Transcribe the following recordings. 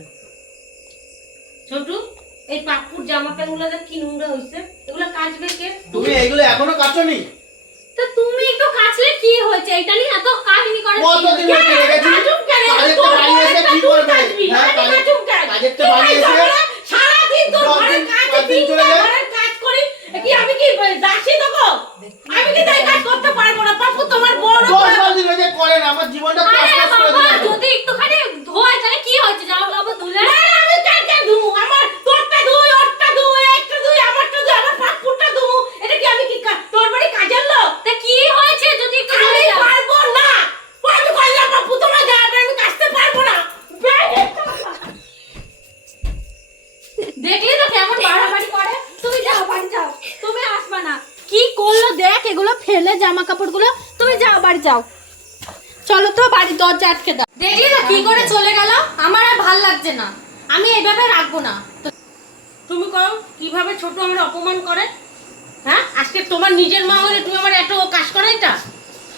আচ্ছা ছোটু, এই পাপ্পুর জামা প্যান্টগুলো দেখ কি নোংরা হইছে, এগুলো কাচবে কে? তুমি এইগুলো এখনো কাচোনি? তো তুমি একটু কাচলে কি হয়েছে? এটা নিয়ে এত কাহিনী করে কতদিন ধরে রেখেছি? কাজের তো বাড়ি এসে কি করবে? হ্যাঁ, কাজের তো বাড়ি এসে সারা দিন তোর ঘরে কাজ, দিন ঘরে কাজ করি কি আমি কি দাসী দেবো? আমি কি তাই কাজ করতে পারবো না? পাপ্পু তোমার বড় 10 দিন হয়ে করে না, আমার জীবনটা তছনছ করে দিল। যদি একটুখানি ধোয় তাহলে কি হয়েছে? জামা কাপড় ধুলে না, আমি কেন ধুবো? আমার তোরটা ধুই, ওরটা ধুই, একটা ধুই, আমারটা ধুই, আমার পাপ্পুরটা ধুবো। এটা কি আমি কি তোর বাড়ি কাজের লোক? তা কি হয়েছে যদি একটু ধুয়ে দাও? আমি পারবো না। আমি কইলাম পাপ্পু তোমার জামাটা আমি কাচতে পারবো না। দেখলি তো কেমন বাড়াবাড়ি করে? তুমি যাও বাড়ি যাও, তুমি আসবা না। কি করলো দেখ, এগুলো ফেলে জামা কাপড়গুলো। তুমি যাও বাড়ি যাও, চলো তো বাড়ি দরজা আটকে দাও। দেখলি তো কি করে চলে গেল? আমার আর ভাল লাগছে না, আমি এইভাবে রাখবো না। তুমি কও কিভাবে ছোট আমার অপমান করে? হ্যাঁ, আজকে তোমার নিজের মা হলে তুমি আমার এত কাজ করাইতা,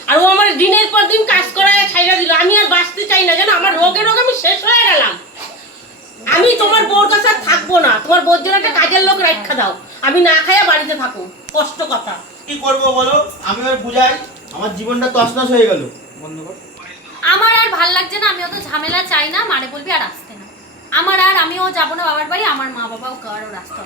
আর ও আমার দিনের পর দিন কাজ করায় ছাইড়া দিল। আমি আর বাঁচতে চাই না, জানো আমার রোগে রোগে আমি শেষ হয়ে গেলাম। আমি তোমার বউর কাছে আর থাকবো না, তোমার বউর জন্য একটা কাজের লোক রাখা দাও, আমি না খাইয়া বাড়িতে থাকো। কষ্ট কথা। কি করব বলো? আমি ওর বুঝাই, আমার জীবনটা তছনছ হয়ে গেল। বন্ধ কর। আমার আর ভাল লাগছে না, আমি অত ঝামেলা চাই না। মারে বলবি আর আসতে না আমার, আর আমিও যাবো না বাবার বাড়ি। আমার মা বাবাও কারো রাস্তা